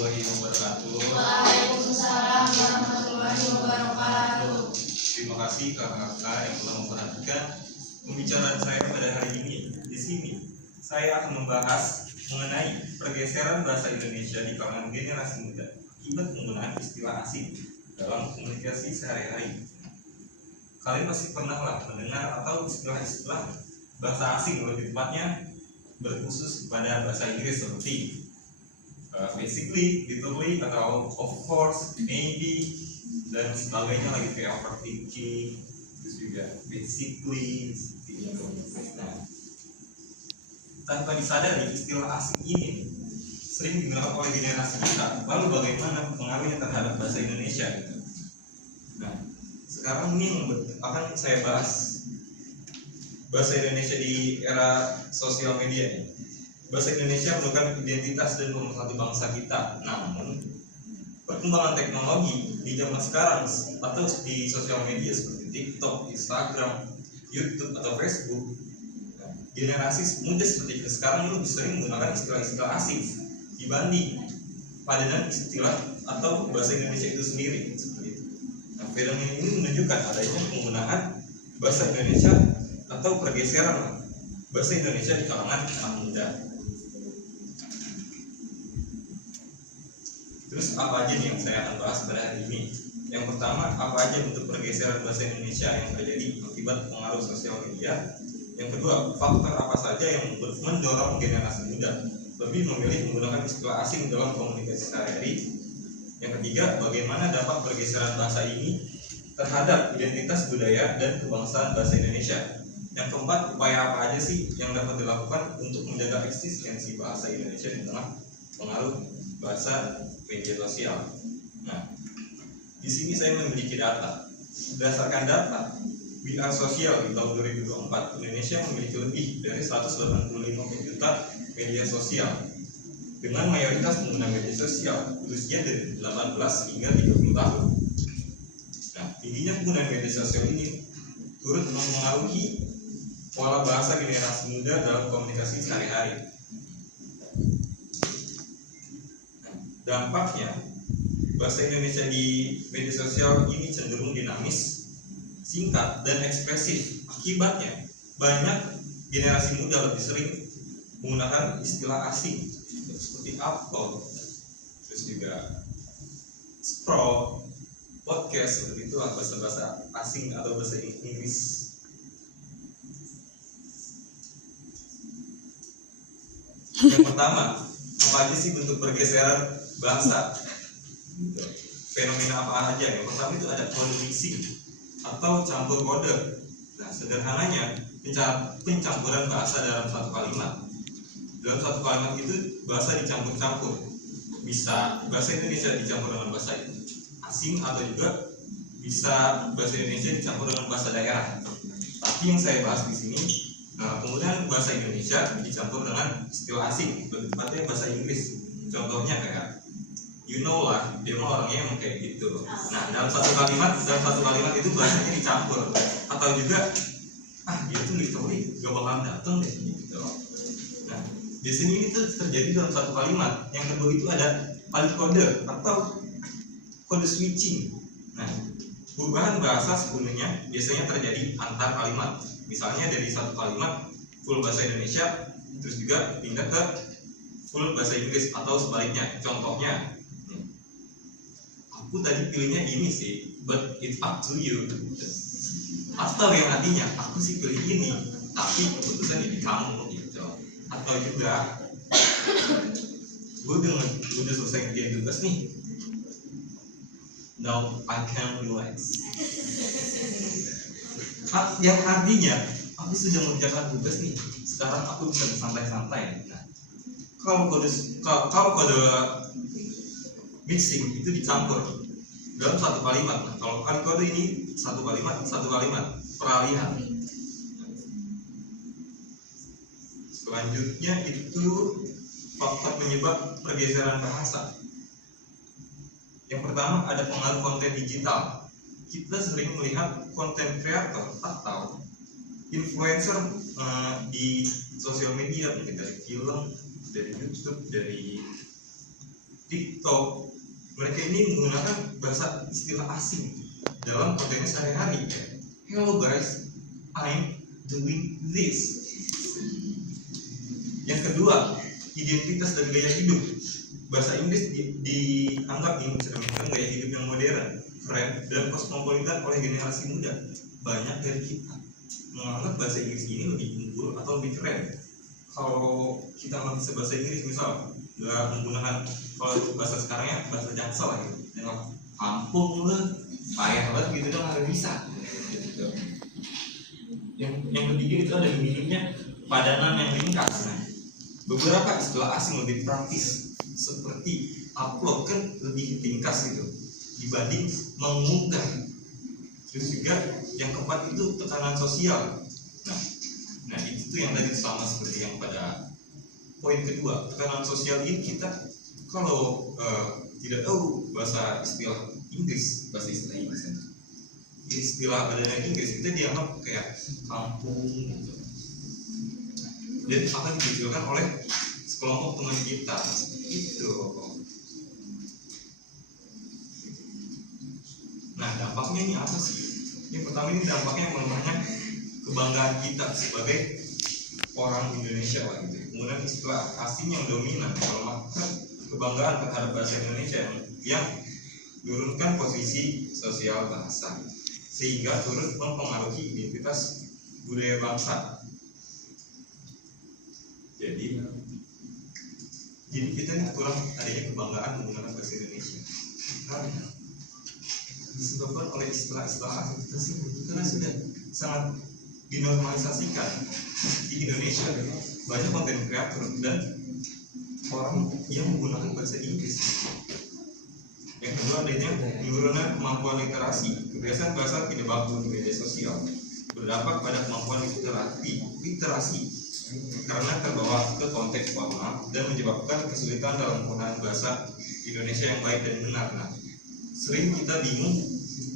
warahmatullahi wabarakatuh. Waalaikumsalam warahmatullahi wabarakatuh. Terima kasih kakak-kakak yang telah memperhatikan pembicaraan saya pada hari ini. Di sini saya akan membahas mengenai pergeseran bahasa Indonesia di kalangan generasi muda akibat penggunaan istilah asing dalam komunikasi sehari-hari. Kalian pasti pernah lah mendengar atau istilah-istilah bahasa asing, lebih tepatnya berkhusus kepada bahasa Inggris seperti basically, literally, atau of course, maybe, dan sebagainya lagi kayak overthinking, terus juga basically, gitu. Nah, tanpa disadari istilah asing ini sering digunakan oleh generasi kita. Lalu bagaimana pengaruhnya terhadap bahasa Indonesia? Gitu. Nah, sekarang ini yang akan saya bahas bahasa Indonesia di era sosial media. Bahasa Indonesia merupakan identitas dan pemersatu bangsa kita. Namun, perkembangan teknologi di zaman sekarang atau di sosial media seperti TikTok, Instagram, YouTube atau Facebook, generasi muda seperti kita sekarang ini lebih sering menggunakan istilah-istilah asing dibanding padanan istilah atau bahasa Indonesia itu sendiri. Seperti itu. Nah, fenomena ini menunjukkan adanya penggunaan bahasa Indonesia atau pergeseran bahasa Indonesia di kalangan anak muda. Terus apa aja nih yang saya akan bahas pada hari ini? Yang pertama, apa aja bentuk pergeseran bahasa Indonesia yang terjadi akibat pengaruh sosial media? Yang kedua, faktor apa saja yang mendorong generasi muda lebih memilih menggunakan istilah asing dalam komunikasi sehari-hari? Yang ketiga, bagaimana dampak pergeseran bahasa ini terhadap identitas budaya dan kebangsaan bahasa Indonesia? Yang keempat, upaya apa aja sih yang dapat dilakukan untuk menjaga eksistensi bahasa Indonesia di tengah pengaruh bahasa media sosial? Nah, di sini saya memiliki data. Berdasarkan data BR Sosial di tahun 2024, Indonesia memiliki lebih dari 185 juta media sosial dengan mayoritas pengguna media sosial berusia dari 18 hingga 30 tahun. Nah, tingginya penggunaan media sosial ini turut mempengaruhi pola bahasa generasi muda dalam komunikasi sehari-hari. Dampaknya, bahasa Indonesia di media sosial ini cenderung dinamis, singkat, dan ekspresif. Akibatnya, banyak generasi muda lebih sering menggunakan istilah asing seperti upload, terus juga scroll, podcast, seperti itulah bahasa-bahasa asing atau bahasa Inggris. Yang pertama, apa aja sih bentuk pergeseran bahasa? Fenomena apa aja? Yang pertama itu ada kode mixing atau campur kode. Nah, sederhananya pencampuran bahasa dalam satu kalimat. Dalam satu kalimat itu bahasa dicampur-campur. Bisa bahasa Indonesia dicampur dengan bahasa asing atau juga bisa bahasa Indonesia dicampur dengan bahasa daerah. Tapi yang saya bahas di sini, penggunaan bahasa Indonesia dicampur dengan istilah asing, lebih tepatnya bahasa Inggris. Contohnya kayak you know lah, dia mah orangnya emang kayak gitu. Nah, dalam satu kalimat itu bahasanya dicampur. Atau juga dia tuh literally gak bakalan dateng deh gitu. Nah, di sini itu terjadi dalam satu kalimat. Yang kedua itu ada polikode atau kode switching. Nah, perubahan bahasa sebenarnya biasanya terjadi antar kalimat. Misalnya dari satu kalimat full bahasa Indonesia terus juga pindah ke full bahasa Inggris atau sebaliknya. Contohnya, aku tadi pilihnya ini sih, but it's up to you. Atau yang artinya, aku sih pilih ini, tapi keputusan di kamu gitu. Atau juga, gue udah selesai ngerjain tugas nih. Now I can relax. Yang artinya, aku sudah mengerjakan tugas nih. Sekarang aku bisa bersantai-santai. Nah, kalau kode mixing itu dicampur dalam satu kalimat. Nah, kalau kode ini satu kalimat peralihan. Selanjutnya itu faktor penyebab pergeseran bahasa. Yang pertama ada pengaruh konten digital. Kita sering melihat konten kreator atau influencer di sosial media, mungkin dari film, dari YouTube, dari TikTok, mereka ini menggunakan bahasa istilah asing dalam kontennya sehari-hari. Hello guys, I'm doing this. Yang kedua, identitas dan gaya hidup. Bahasa Inggris dianggap mencerminkan gaya hidup yang modern, keren, dan kosmopolitan oleh generasi muda. Banyak dari kita menganggap bahasa Inggris ini lebih unggul atau lebih keren. Kalau kita nggak bisa bahasa Inggris, misal nggak menggunakan, kalau bahasa sekarangnya bahasa Jaksel lah gitu, nggak kampung lah, payah banget gitu dong, nggak bisa. Gitu. Yang ketiga itu ada minimnya padanan yang ringkas. Nah, beberapa istilah asing lebih praktis, seperti upload kan lebih ringkas gitu dibanding mengunggah. Terus juga yang keempat itu tekanan sosial. Nah itu yang tadi sama seperti yang pada poin kedua, tekanan sosial ini kita kalau tidak tahu bahasa istilah Inggris, istilah padanan Inggris, kita dianggap kayak kampung gitu. Dan akan dikecilkan oleh sekelompok teman kita itu. Nah dampaknya ini apa sih? Yang pertama ini dampaknya melemahnya kebanggaan kita sebagai orang Indonesia lah gitu. Kemudian istilah asing yang dominan melemahkan kebanggaan terhadap bahasa Indonesia yang menurunkan posisi sosial bahasa, sehingga turut mempengaruhi identitas budaya bangsa. Jadi kita ini kurang adanya kebanggaan menggunakan bahasa Indonesia karena disebabkan oleh istilah-istilah asing karena sudah sangat dinormalisasikan di Indonesia. Banyak konten kreator dan orang yang menggunakan bahasa Inggris. Yang kedua adanya penurunan kemampuan literasi. Kebiasaan bahasa tidak baku di media sosial berdampak pada kemampuan literasi karena terbawa ke konteks formal dan menyebabkan kesulitan dalam penggunaan bahasa Indonesia yang baik dan benar. Nah, sering kita bingung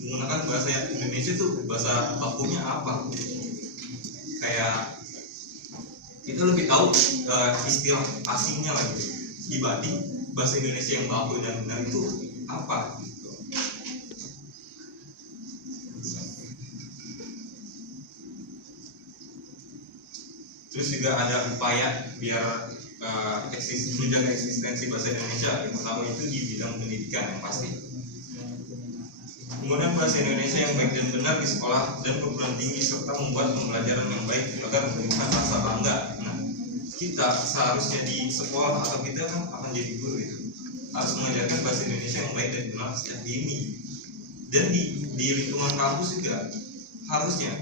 menggunakan bahasa Indonesia itu bahasa bakunya apa. Kayak kita lebih tahu istilah asingnya lagi dibanding bahasa Indonesia yang baku dan benar itu apa gitu. Terus juga ada upaya biar menjaga eksistensi bahasa Indonesia. Yang pertama itu di bidang pendidikan yang pasti. Kemudian bahasa Indonesia yang baik dan benar di sekolah dan perguruan tinggi serta membuat pembelajaran yang baik agar menumbuhkan rasa bangga. Nah, kita seharusnya di sekolah atau kita kan akan jadi guru itu harus mengajarkan bahasa Indonesia yang baik dan benar sejak dini. Dan di lingkungan kampus juga harusnya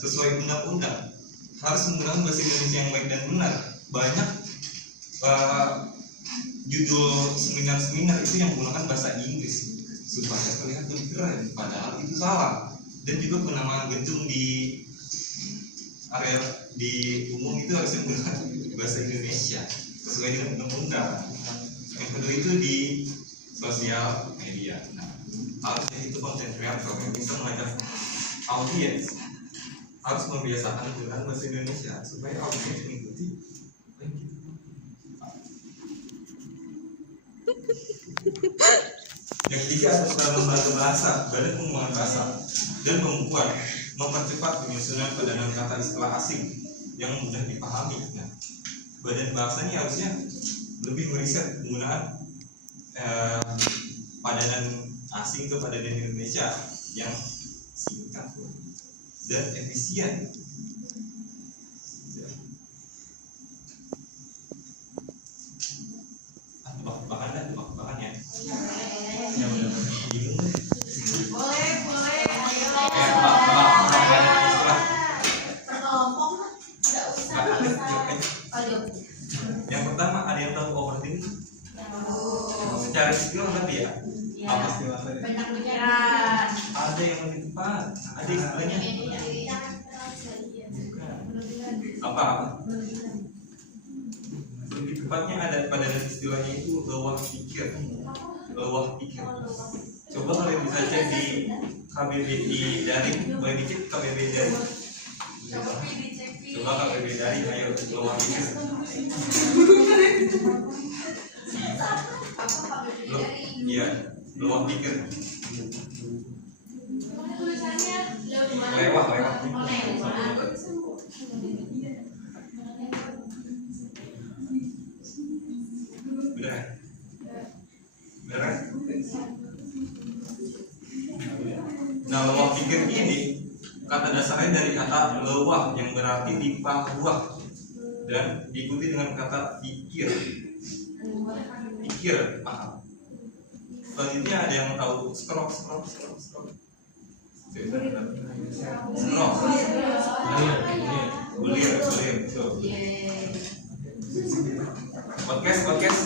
sesuai undang-undang harus menggunakan bahasa Indonesia yang baik dan benar. Banyak judul seminar-seminar itu yang menggunakan bahasa Inggris supaya kelihatan keren, padahal itu salah. Dan juga penamaan gedung di area di umum itu harus menggunakan bahasa Indonesia sesuai dengan undang-undang. Yang kedua itu di sosial media. Nah, harusnya itu konten kreator yang bisa mengajak audiens harus membiasakan menggunakan bahasa Indonesia supaya audiens mengikuti apa yang kita. Yang ketiga adalah membantu bahasa, badan pengembangan bahasa dan mempercepat penyusunan padanan kata istilah asing yang mudah dipahami. Nah, badan bahasa ini harusnya lebih meriset penggunaan padanan asing ke padanan Indonesia yang singkat dan efisien. Tebak-tebakan ya. Ya udah bingung deh. Boleh, ayo. Perkelompok nggak usah. Yang pertama ada yang tahu overthinking? Secara istilah tapi ya. Apa istilahnya? Banyak pikiran. Ada yang lebih tepat. Ada istilahnya. Apa? Lebih tepatnya ada pada istilahnya itu lewah pikir. Coba kalian bisa cek di KBBI daring, boleh dicek KBBI daring. Coba KBBI daring, ayo lewah pikir. Apa Lo, dari? iya, lewat pikir. Mana tulisannya? Lewat. Oh, lewat. Udah. Beres. Nah, lewat pikir ini kata dasarnya dari kata lewah yang berarti dipahuah dan diikuti dengan kata pikir. Pikir, paham. Selanjutnya ada yang tahu scroll. Gulir. Tuh. Podcast.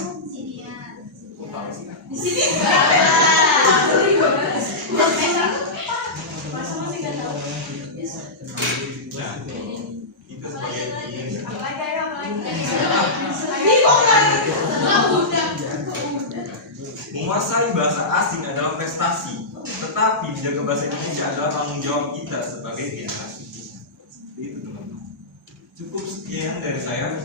Oh, tahu sih. Di sini. Masa masih nggak tahu? Nah, itu sebagai Apalagi ayo, apalagi. Bingung kan? Udah. menguasai bahasa asing adalah prestasi, tetapi menjaga bahasa Indonesia adalah tanggung jawab kita sebagai generasi. Itu teman-teman. Cukup sekian dari saya.